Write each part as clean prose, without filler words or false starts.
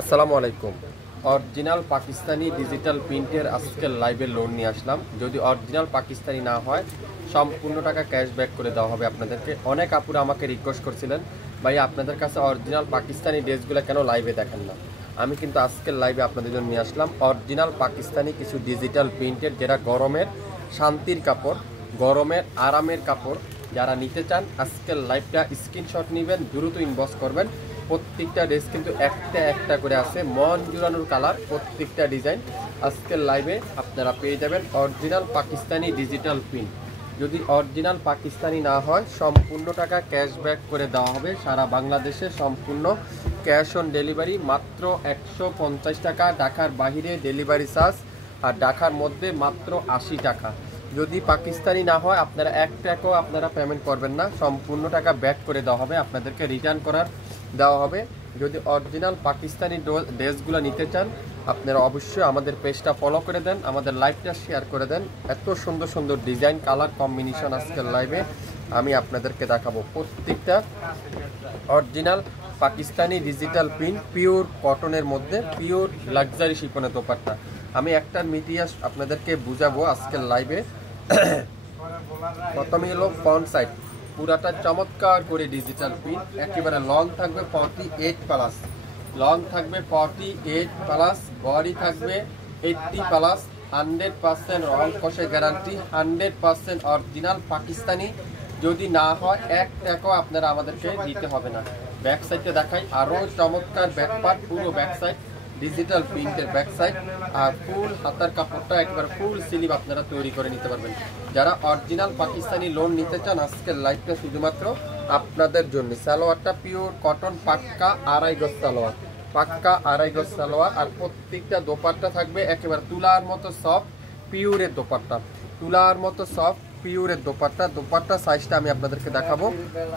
আসসালামু আলাইকুম। Original Pakistani digital প্রিন্টের আজকের লাইভে লোন নিয়ে আসলাম। যদি অরিজিনাল পাকিস্তানি না হয় সম্পূর্ণ টাকা ক্যাশব্যাক করে দেওয়া হবে আপনাদেরকে। অনেক আপুরা আমাকে রিকোয়েস্ট করছিলেন, ভাই আপনাদের কাছে অরিজিনাল পাকিস্তানি ড্রেসগুলো কেন লাইভে দেখেন না। আমি কিন্তু আজকের লাইভে আপনাদের জন্য নিয়ে আসলাম অরিজিনাল পাকিস্তানি কিছু ডিজিটাল প্রিন্টের, যেটা গরমের শান্তির কাপড়, গরমের আরামের কাপড়। যারা নিতে চান আজকের লাইভটা স্ক্রিনশট নেবেন, দ্রুত ইনবক্স করবেন। প্রত্যেকটা ড্রেস কিন্তু একটা একটা করে আছে, মন জুড়ানোর কালার, প্রত্যেকটা ডিজাইন আজকের লাইভে আপনারা পেয়ে যাবেন অরিজিনাল পাকিস্তানি ডিজিটাল প্রিন্ট। যদি অরিজিনাল পাকিস্তানি না হয় সম্পূর্ণ টাকা ক্যাশব্যাক করে দেওয়া হবে সারা বাংলাদেশে, সম্পূর্ণ ক্যাশ অন ডেলিভারি, মাত্র 150 টাকা। ঢাকার বাহিরে ডেলিভারি চার্জ, আর ঢাকার মধ্যে মাত্র 80 টাকা। যদি পাকিস্তানি না হয় আপনারা 1 টাকাও আপনারা পেমেন্ট করবেন না, সম্পূর্ণ টাকা ব্যাক করে দেওয়া হবে, আপনাদেরকে রিটার্ন করার দেওয়া হবে। যদি অরিজিনাল পাকিস্তানি ড্রেসগুলো নিতে চান আপনারা অবশ্যই আমাদের পেজটা ফলো করে দেন, আমাদের লাইভটা শেয়ার করে দেন। এত সুন্দর সুন্দর ডিজাইন, কালার কম্বিনেশন আজকের লাইভে আমি আপনাদেরকে দেখাবো। প্রত্যেকটা original Pakistani digital print, pure কটনের মধ্যে, পিওর লাক্সারি শিফনের দোপাট্টা। আমি একটা ইতিহাস আপনাদেরকে বুঝাবো আজকের লাইভে। প্রথমে হলো ফ্রন্ট সাইড, পুরাটা চমৎকার করে ডিজিটাল প্রিন্ট, একেবারে লং থাকবে 48 প্লাস, লং থাকবে 48 প্লাস, বডি থাকবে 80 প্লাস, 100% রং কষে গ্যারান্টি, 100% অরিজিনাল পাকিস্তানি। যদি না হয় 1 টাকাও আপনারা আমাদেরকে দিতে হবে না। ব্যাক সাইডে দেখাই, আরও চমৎকার ব্যাক পার্ট, পুরো ব্যাক সাইড ডিজিটাল প্রিন্টের ব্যাক সাইড, আর ফুল হাতার কাপড়টা একবার ফুল স্লিভ আপনারা তৈরি করে নিতে পারবেন। যারা অরিজিনাল পাকিস্তানি লোন নিতে চান আজকের লাইভটা শুধুমাত্র আপনাদের জন্য। সালোয়ারটা পিওর কটন, পাক্কা 2.5 গজ সালোয়ার, পাক্কা 2.5 গজ সালোয়ার। আর প্রত্যেকটা দোপাট্টা থাকবে একেবারে তুলার মতো সফট পিওরের দোপাট্টা, তুলার মতো সফট পিওরের দোপাট্টা। দোপাট্টা সাইজটা আমি আপনাদেরকে দেখাবো,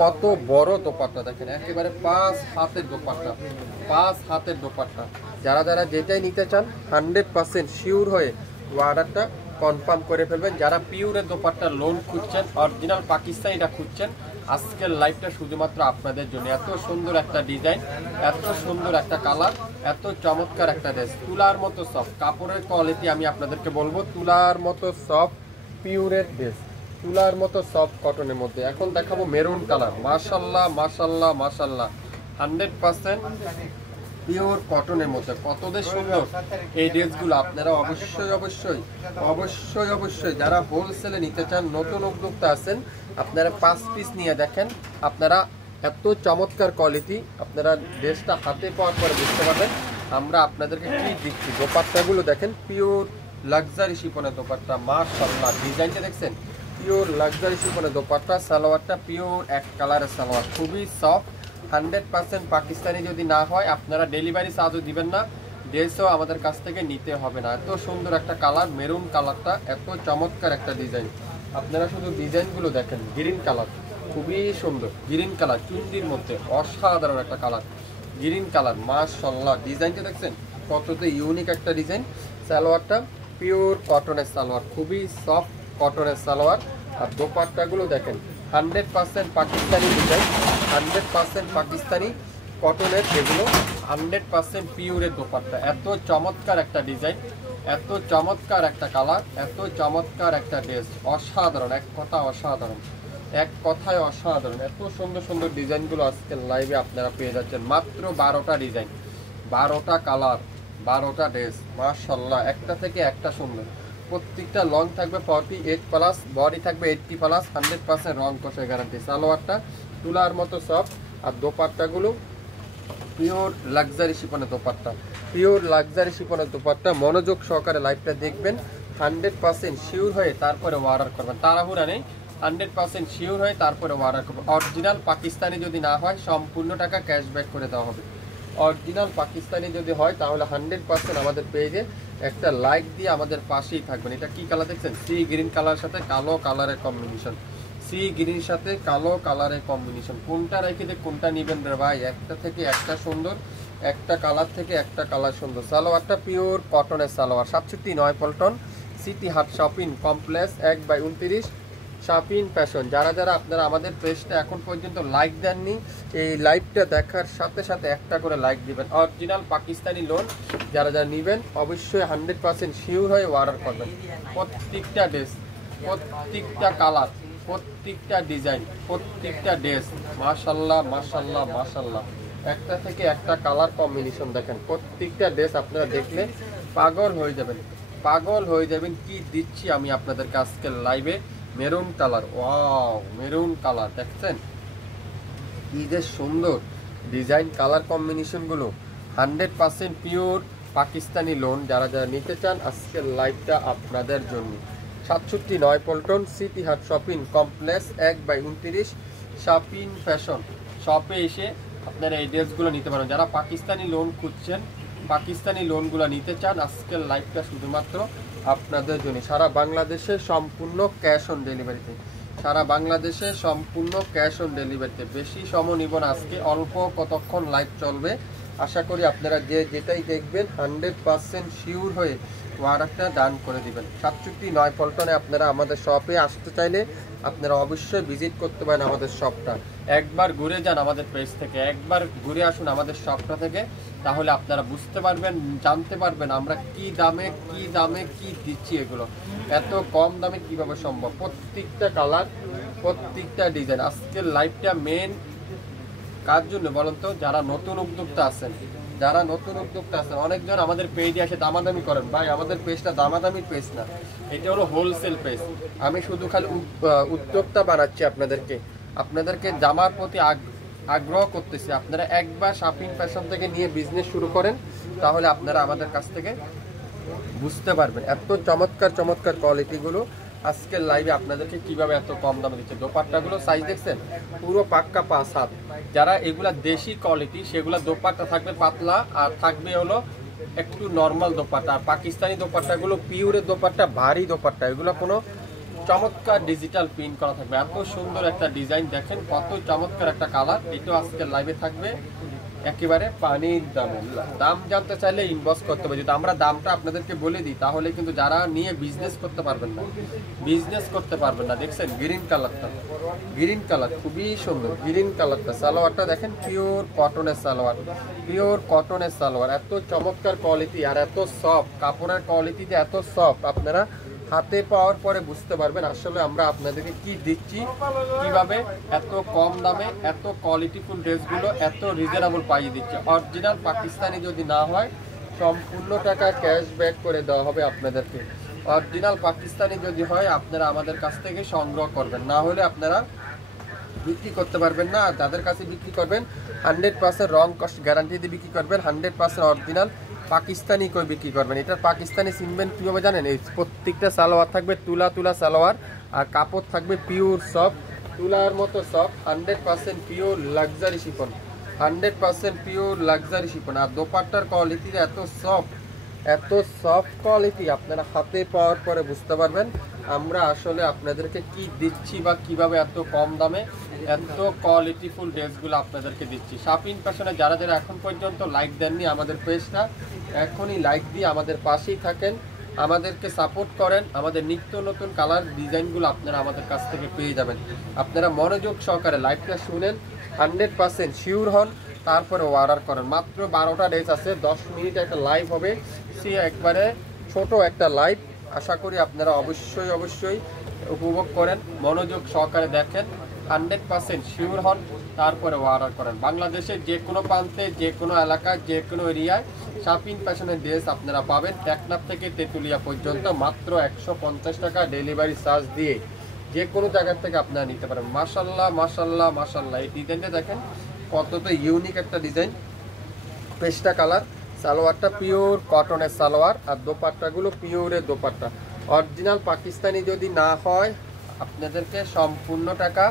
কত বড় দোপাট্টা দেখেন, একেবারে 5 হাতের দোপাট্টা, 5 হাতের দোপাট্টা। যারা যারা যেটাই নিতে চান 100% শিওর হয়ে অর্ডারটা কনফার্ম করে ফেলবেন। যারা পিওরের দোপাট্টা লোন খুঁজছেন, অরিজিনাল পাকিস্তানিটা খুঁজছেন, আজকের লাইভটা শুধুমাত্র আপনাদের জন্য। এত সুন্দর একটা ডিজাইন, এত সুন্দর একটা কালার, এত চমৎকার একটা ড্রেস, তুলার মতো সফট কাপড়ের কোয়ালিটি আমি আপনাদেরকে বলবো, তুলার মতো সফট পিওরের ড্রেস, তুলার মতো সফট কটনের মধ্যে। এখন দেখাবো মেরুন কালার, মাশাল্লাহ মাশাল্লাহ মাশাল্লাহ, 100% পিওর কটনের মধ্যে। কতদের সুন্দর এই ড্রেসগুলো, আপনারা অবশ্যই অবশ্যই অবশ্যই অবশ্যই যারা হোলসেলে নিতে চান, নতুন উদ্যোক্তা আছেন, আপনারা 5 পিস নিয়ে দেখেন, আপনারা এত চমৎকার কোয়ালিটি, আপনারা ড্রেসটা হাতে পাওয়ার পরে বুঝতে পারবেন আমরা আপনাদেরকে কি দিচ্ছি। দোপাট্টাগুলো দেখেন, পিওর লাক্সারি শিফনের দোপাট্টা, মাশাআল্লাহ ডিজাইনটা দেখছেন, পিওর লাক্সারি শিফনের দোপাট্টা। সালোয়ারটা পিওর এক কালারের সালোয়ার, খুবই সফট, 100% পাকিস্তানি। যদি না হয় আপনারা ডেলিভারি চার্জও দিবেন না, ড্রেসও আমাদের কাছ থেকে নিতে হবে না। এত সুন্দর একটা কালার, মেরুন কালারটা, এত চমৎকার একটা ডিজাইন। আপনারা শুধু ডিজাইনগুলো দেখেন, গ্রিন কালার খুবই সুন্দর, গ্রিন কালার চুন্ডির মধ্যে অসাধারণ একটা কালার, গ্রিন কালার মাশাআল্লাহ। ডিজাইনটা দেখছেন কতটা ইউনিক একটা ডিজাইন। সালোয়ারটা পিওর কটনের সালোয়ার, খুবই সফট কটনের সালোয়ার। আর দোপাট্টাগুলো দেখেন 100% পাকিস্তানি ডিজাইন, 100% পাকিস্তানি কটনের, এগুলো 100% পিওরের দোপাট্টা। এত চমৎকার একটা ডিজাইন, এত চমৎকার একটা কালার, এত চমৎকার একটা ড্রেস, অসাধারণ, এক কথা অসাধারণ, এক কথায় অসাধারণ। এত সুন্দর সুন্দর ডিজাইনগুলো আজকের লাইভে আপনারা পেয়ে যাচ্ছেন। মাত্র 12টা ডিজাইন, 12টা কালার, 12টা ড্রেস, মাশাআল্লাহ, একটা থেকে একটা সুন্দর। প্রত্যেকটা লং থাকবে 48 প্লাস, বডি থাকবে 80 প্লাস, 100% রং কষে গ্যারান্টি। সালোয়ারটা তুলার মতো সফট, আর দোপাট্টাগুলো পিওর লাক্সারি শিফনের দোপাট্টা, পিওর লাক্সারি শিফনের দোপাট্টা। মনোযোগ সহকারে লাইভটা দেখবেন, 100% শিওর হয়ে তারপরে অর্ডার করবেন, তাড়াহুড়া নেই, 100% শিওর হয়ে তারপরে অর্ডার করবেন। অরিজিনাল পাকিস্তানি যদি না হয় সম্পূর্ণ টাকা ক্যাশব্যাক করে দেওয়া হবে। অরিজিনাল পাকিস্তানি যদি হয় তাহলে 100% আমাদের পেজে একটা লাইক দিয়ে আমাদের পাশেই থাকবেন। এটা কি কালার দেখছেন, সি গ্রিন কালার সাথে কালো কালারের কম্বিনেশন, সি গ্রিন সাথে কালো কালারের কম্বিনেশন। কোনটা রেখে দিয়ে কোনটা নেবেন রে ভাই, একটা থেকে একটা সুন্দর, একটা কালার থেকে একটা কালার সুন্দর। সালোয়ারটা পিওর কটনের salwar, 67 9 Paltan, city Haat shopping complex 1/29, Shapin fashion. যারা যারা আপনারা আমাদের পেজটা এখন পর্যন্ত লাইক দেননি, এই লাইভটা দেখার সাথে সাথে একটা করে লাইক দিবেন। অরিজিনাল পাকিস্তানি লোন যারা যারা নেবেন অবশ্যই 100% শিওর হয়ে অর্ডার করবেন। প্রত্যেকটা ড্রেস, প্রত্যেকটা কালার, প্রত্যেকটা ডিজাইন, প্রত্যেকটা ড্রেস মাশাল্লাহ মাশাল্লাহ মাশাল্লাহ, একটা থেকে একটা কালার কম্বিনেশন দেখেন। প্রত্যেকটা ড্রেস আপনারা দেখলে পাগল হয়ে যাবেন, পাগল হয়ে যাবেন। কি দিচ্ছি আমি আপনাদেরকে আজকের লাইভে, maroon colour, wow maroon colour দেখছেন কি যে সুন্দর ডিজাইন, কালার কম্বিনেশনগুলো 100% পিওর পাকিস্তানি লোন। যারা যারা নিতে চান আজকের লাইভটা আপনাদের জন্য। 67 Paltan city Haat shopping complex 1/29 Shapin fashion শপে এসে আপনারা এই ড্রেসগুলো নিতে পারেন। যারা পাকিস্তানি লোন খুঁজছেন, পাকিস্তানি লোনগুলো নিতে চান, আজকের লাইভটা শুধুমাত্র আপনাদের জন্য। সারা বাংলাদেশে সম্পূর্ণ ক্যাশ অন ডেলিভারিতে, সারা বাংলাদেশে সম্পূর্ণ ক্যাশ অন ডেলিভারিতে। বেশি সময় নিব না আজকে, অল্প কতক্ষণ লাইভ চলবে। আশা করি আপনারা যে যেটাই দেখবেন 100% শিওর হয়ে অর্ডারটা ডান করে দিবেন। 67 পল্টনে আপনারা আমাদের শপে আসতে চাইলে আপনারা অবশ্যই ভিজিট করতে পারেন আমাদের শপটা। একবার ঘুরে যান আমাদের পেজ থেকে, একবার ঘুরে আসুন আমাদের শপটা থেকে, তাহলে আপনারা বুঝতে পারবেন, জানতে পারবেন আমরা কি দামে কি দিচ্ছি। এগুলো এত কম দামে কিভাবে সম্ভব। প্রত্যেকটা কালার, প্রত্যেকটা ডিজাইন। আজকের লাইভটা মেন কার জন্য বলুন তো? যারা নতুন উদ্যোক্তা আছেন, যারা নতুন উদ্যোক্তা আছেন। অনেকজন আমাদের পেজে এসে দামাদামি করেন। ভাই আমাদের পেজটা দামাদামির পেজ না, এটা হলো হোলসেল পেজ। আমি শুধু খালি উদ্যোক্তা বানাচ্ছি আপনাদেরকে জামার প্রতি আগ্রহ করতেছি। আপনারা একবার শাপিং ফ্যাশন থেকে নিয়ে বিজনেস শুরু করেন, তাহলে আপনারা আমাদের কাছ থেকে বুঝতে পারবেন এত চমৎকার চমৎকার কোয়ালিটিগুলো আজকের লাইভে আপনাদেরকে কিভাবে এত কম দামে দিচ্ছে। দোপাট্টাগুলো সাইজ দেখছেন, পুরো পাক্কা 5 হাত। যারা এগুলা দেশি কোয়ালিটি, সেগুলা দোপাট্টা থাকবে পাতলা, আর থাকবে হলো একটু নর্মাল দোপাট্টা। আর পাকিস্তানি দোপাট্টাগুলো পিওরের দোপাট্টা, ভারী দোপাট্টা। এগুলো কোনো চমৎকার ডিজিটাল প্রিন্ট করা থাকবে। এত সুন্দর একটা ডিজাইন দেখেন, কত চমৎকার একটা কালার। এটাও আজকের লাইভে থাকবে একেবারে পানির দামে। দাম জানতে চাইলে ইনবক্স করতে হবে। যদি আমরা দামটা আপনাদেরকে বলে দিই, তাহলে কিন্তু যারা নিয়ে বিজনেস করতে পারবেন না, দেখছেন গ্রিন কালারটা, গ্রিন কালার খুবই সুন্দর। গ্রিন কালারটা, সালোয়ারটা দেখেন পিওর কটনের সালোয়ার, পিওর কটনের সালোয়ার। এত চমৎকার কোয়ালিটি আর এত সফট, কাপড়ের কোয়ালিটিতে এত সফট, আপনারা হাতে পাওয়ার পরে বুঝতে পারবেন আসলে আমরা আপনাদেরকে কি দিচ্ছি, কিভাবে এত কম দামে এত কোয়ালিটিফুল ড্রেসগুলো এত রিজনেবল পাইয়ে দিচ্ছে। অরিজিনাল পাকিস্তানি যদি না হয় সম্পূর্ণ টাকা ক্যাশব্যাক করে দেওয়া হবে আপনাদেরকে। অরিজিনাল পাকিস্তানি যদি হয় আপনারা আমাদের কাছ থেকে সংগ্রহ করবেন, না হলে আপনারা বিক্রি করতে পারবেন না। আর যাদের কাছে বিক্রি করবেন 100% রং কস্ট গ্যারান্টি দিয়ে বিক্রি করবেন, 100% অরিজিনাল পাকিস্তানি কই বিক্রি করবেন। এটা পাকিস্তানি চিনবেন কীভাবে জানেন? এই প্রত্যেকটা সালোয়ার থাকবে তুলা সালোয়ার, আর কাপড় থাকবে পিওর সফট, তুলার মতো soft, 100% pure luxury chiffon, 100% pure luxury chiffon. আর দোপাট্টার কোয়ালিটি এত সফট কোয়ালিটি, আপনারা হাতে পাওয়ার পরে বুঝতে পারবেন আমরা আসলে আপনাদেরকে কি দিচ্ছি বা কিভাবে এত কম দামে এত কোয়ালিটিফুল ড্রেসগুলো আপনাদেরকে দিচ্ছি। শাপিং ফ্যাশনে যারা যারা এখন পর্যন্ত লাইক দেননি আমাদের পেজটা, এখনই লাইক দিয়ে আমাদের পাশেই থাকেন, আমাদেরকে সাপোর্ট করেন। আমাদের নিত্য নতুন কালার ডিজাইনগুলো আপনারা আমাদের কাছ থেকে পেয়ে যাবেন। আপনারা মনোযোগ সহকারে লাইভটা শুনেন, 100% শিওর হন, তারপরে অর্ডার করেন। মাত্র 12টা ড্রেস আছে, 10 মিনিট একটা লাইভ হবে, সে একবারে ছোট একটা লাইভ। আশা করি আপনারা অবশ্যই উপভোগ করেন, মনোযোগ সহকারে দেখেন, 100% শিওর হন, তারপরে অর্ডার করেন। বাংলাদেশের যে কোনো প্রান্তে, যে কোনো এলাকায়, যে কোনো এরিয়ায় শাপিং ফ্যাশনের ড্রেস আপনারা পাবেন। টেকনাফ থেকে তেঁতুলিয়া পর্যন্ত মাত্র 150 টাকা ডেলিভারি চার্জ দিয়ে যে কোনো জায়গার থেকে আপনারা নিতে পারেন। মাশাল্লাহ মাশাল্লাহ মাশাল্লাহ, এই ডিজাইনটা দেখেন কত তো ইউনিক একটা ডিজাইন। পেস্টা কালার, সালোয়ারটা পিওর কটনের সালোয়ার, আর দোপাট্টাগুলো পিওরের দোপাট্টা। অরিজিনাল পাকিস্তানি যদি না হয় আপনাদেরকে সম্পূর্ণ টাকা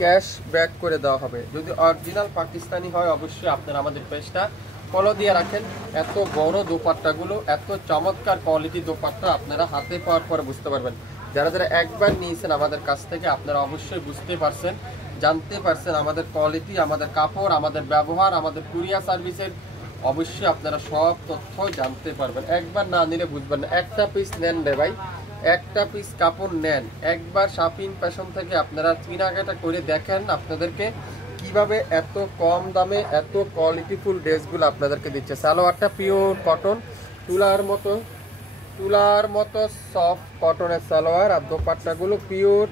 ক্যাশ ব্যাক করে দেওয়া হবে। যদি অরিজিনাল পাকিস্তানি হয় অবশ্যই আপনারা আমাদের পেজটা ফলো দিয়ে রাখেন। এত বড় দোপাট্টাগুলো, এত চমৎকার কোয়ালিটি দোপাট্টা আপনারা হাতে পাওয়ার পরে বুঝতে পারবেন। যারা যারা একবার নিয়েছেন আমাদের কাছ থেকে আপনারা অবশ্যই বুঝতে পারছেন, জানতে পারছেন আমাদের কোয়ালিটি, আমাদের কাপড়, আমাদের ব্যবহার, আমাদের কুরিয়ার সার্ভিসের অবশ্যই আপনারা সব তথ্য জানতে পারবেন। একবার না নিলে বুঝবেন না। একটা পিস নেন রে ভাই, একটা পিস কাপড় নেন, একবার শাপিন ফ্যাশন থেকে আপনারা কেনাকাটা করে দেখেন আপনাদেরকে কিভাবে এত কম দামে এত কোয়ালিটিফুল ড্রেসগুলো আপনাদেরকে দিচ্ছে। সালোয়ারটা পিওর কটন, তুলার মতো সফট কটনের সালোয়ার, আর দোপাট্টাগুলো পিওর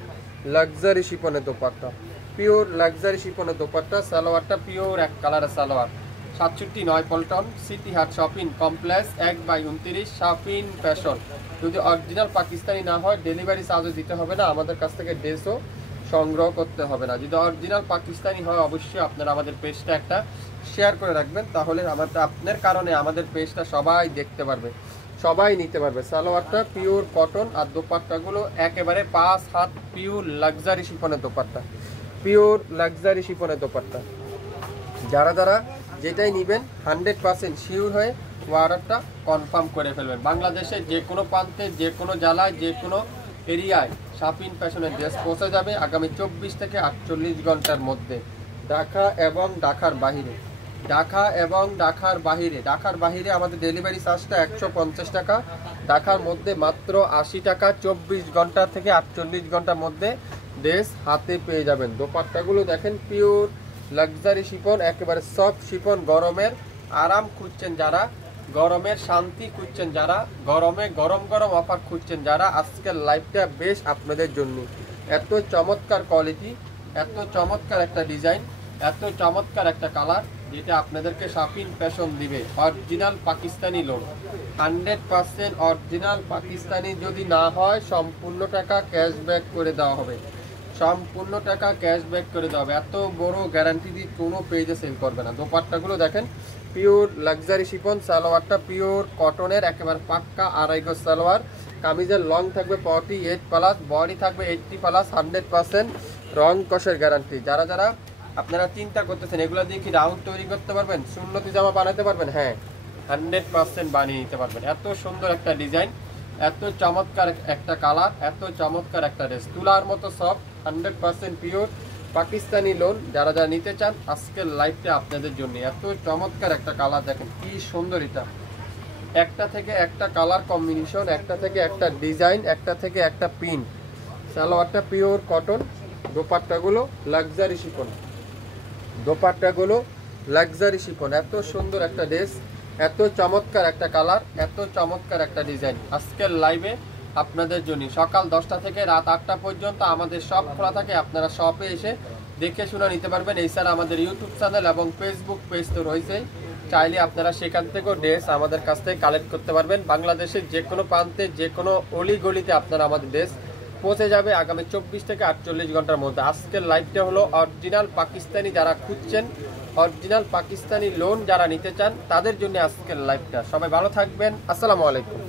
লাক্সারি শিপনের দোপাট্টা, পিওর লাক্সারি শিপনের দোপাট্টা। সালোয়ারটা পিওর এক কালারের salwar. 67 Paltan city Haat shopping complex 1/29 Shapin fashion. যদি অরিজিনাল পাকিস্তানি না হয় ডেলিভারি চার্জও দিতে হবে না, আমাদের কাছ থেকে ড্রেসও সংগ্রহ করতে হবে না। যদি অরিজিনাল পাকিস্তানি হয় অবশ্যই আপনারা আমাদের পেজটা একটা শেয়ার করে রাখবেন, তাহলে আপনার কারণে আমাদের পেজটা সবাই দেখতে পারবে, সবাই নিতে পারবে। সালোয়ারটা পিওর কটন আর দোপাট্টাগুলো একেবারে 5 হাত পিওর লাক্সারি শিফনের দোপাট্টা, পিওর লাক্সারি শিফনের দোপাট্টা। যারা যেটাই নেবেন 100% শিওর হয়ে অর্ডারটা কনফার্ম করে ফেলবেন। বাংলাদেশে যে কোনো প্রান্তে যে কোনো জেলায় যে কোনো এরিয়ায় শাপিন ফ্যাশনের ড্রেস পৌঁছে যাবে আগামী 24 থেকে 48 ঘন্টার মধ্যে। ঢাকা এবং ঢাকার বাহিরে, ঢাকার বাহিরে আমাদের ডেলিভারি চার্জটা 150 টাকা, ঢাকার মধ্যে মাত্র 80 টাকা। 24 ঘন্টা থেকে 48 ঘন্টার মধ্যে ড্রেস হাতে পেয়ে যাবেন। দোপাট্টাগুলো দেখেন পিওর লাক্সারি শিফন, একেবারে সফট শিফন। গরমের আরাম খুঁজছেন যারা, গরমের শান্তি খুঁজছেন যারা, গরমে গরম অফার খুঁজছেন যারা, আজকের লাইভটা বেশ আপনাদের জন্য। এত চমৎকার কোয়ালিটি, এত চমৎকার একটা ডিজাইন, এত চমৎকার একটা কালার, যেটা আপনাদেরকে শাপিন ফ্যাশন দিবে। Original Pakistani loan, 100% original Pakistani. যদি না হয় সম্পূর্ণ টাকা ক্যাশব্যাক করে দেওয়া হবে, সম্পূর্ণ টাকা ক্যাশব্যাক করে দেওয়া হবে। এত বড় গ্যারান্টি দিয়ে কোনো পেজে সেল করবে না। দোপাট্টাগুলো দেখেন পিওর লাক্সারি শিফন। সালোয়ারটা পিওর কটনের একেবারে পাক্কা আড়াই গজ সালোয়ার। কামিজের লং থাকবে 48+, বডি থাকবে 80+, 100% রং কষের গ্যারান্টি। যারা আপনারা চিন্তা করতেছেন এগুলো দিয়ে কি রাউন্ড তৈরি করতে পারবেন, সুন্নতি জামা বানাতে পারবেন, হ্যাঁ 100% বানিয়ে নিতে পারবেন। এত সুন্দর একটা ডিজাইন, এত চমৎকার একটা কালার, এত চমৎকার একটা ড্রেস, তুলার মতো সফট, 100% পিওর পাকিস্তানি লোন। যারা নিতে চান আজকের লাইভটা আপনাদের জন্য। এত চমৎকার একটা কালার দেখেন কি সুন্দর, এটা একটা থেকে একটা কালার কম্বিনেশন, একটা থেকে একটা ডিজাইন, একটা থেকে একটা প্রিন্ট। সালোয়ারটা পিওর কটন, দোপাট্টাগুলো লাক্সারি শিফন, দোপাট্টাগুলো লাক্সারি শিফন। এত সুন্দর একটা ড্রেস, এত চমৎকার একটা কালার, এত চমৎকার একটা ডিজাইন আজকের লাইভে আপনাদের জন্য। সকাল 10টা থেকে রাত 8টা পর্যন্ত আমাদের শপ খোলা থাকে, আপনারা শপে এসে দেখে শুনে নিতে পারবেন। এছাড়া আমাদের ইউটিউব চ্যানেল এবং ফেসবুক পেজ তো রয়েছে, চাইলে আপনারা সেখান থেকেও ড্রেস আমাদের কাছ থেকে কালেক্ট করতে পারবেন। বাংলাদেশের যে কোনো প্রান্তে যে কোনো অলি গলিতে আপনারা আমাদের ড্রেস পৌঁছে যাবে আগামী 24 থেকে 48 ঘন্টার মধ্যে। আজকের লাইভটা হলো অরিজিনাল পাকিস্তানি যারা খুঁজছেন, অরিজিনাল পাকিস্তানি লোন যারা নিতে চান তাদের জন্য আজকের লাইভটা। সবাই ভালো থাকবেন, আসসালামু আলাইকুম।